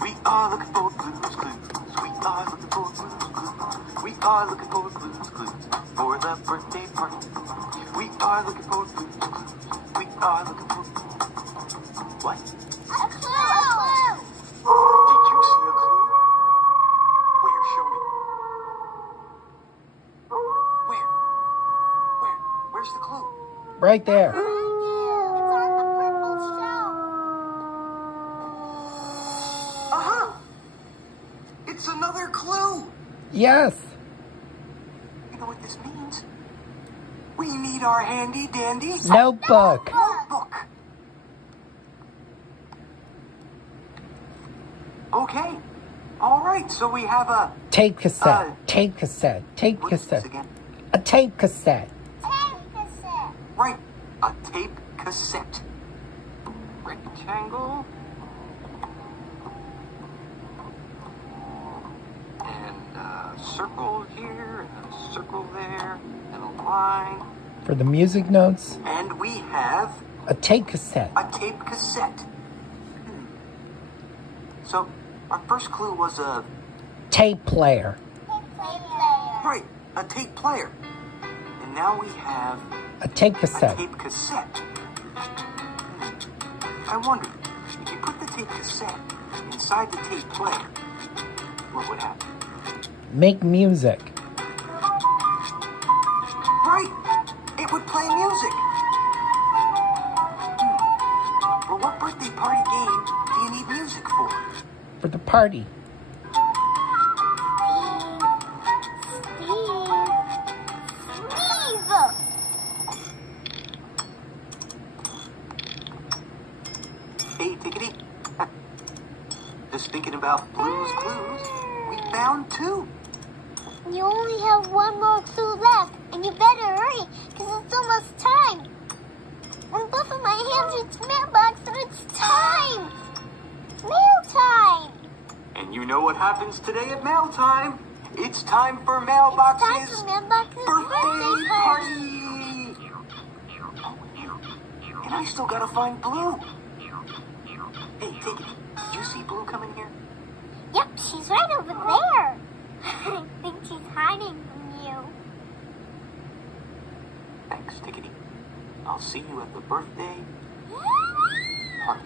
We are looking for clues, clues. We are looking for clues, clues. We are looking for clues, clues. For the birthday party. We are looking for clues, clues. We are looking for clues. What? A clue! Did you see a clue? Where? Show me. Where? Where's the clue? Right there. It's on the purple shelf. Uh-huh. It's another clue. Yes. You know what this means? We need our handy dandy Notebook. notebook. Okay. All right. So we have a Tape cassette. Tape cassette. Tape what is this cassette. again? A tape cassette. Tape cassette. Right. A tape cassette. Rectangle. And a circle here, and a circle there, and a line. For the music notes, And we have a tape cassette. a tape cassette. So, our first clue was a... Tape player. Tape player. Right, a tape player. And now we have A tape a cassette. tape cassette. I wondered, if you put the tape cassette inside the tape player, what would happen? Make music. Right! It would play music! Well, what birthday party game do you need music for? For the party. Hey, Tickety. Just thinking about Blue's Clues, we found two. You only have one more clue left, and you better hurry, because it's almost time. On both of my hands, it's mailbox, so it's time. It's mail time. And you know what happens today at mail time? It's time for Mailbox's Time for Mailbox's birthday party! And I still gotta find Blue. Hey, Tickety, did you see Blue coming here? Yep, she's right over there. I think she's hiding from you. Thanks, Tickety. I'll see you at the birthday party.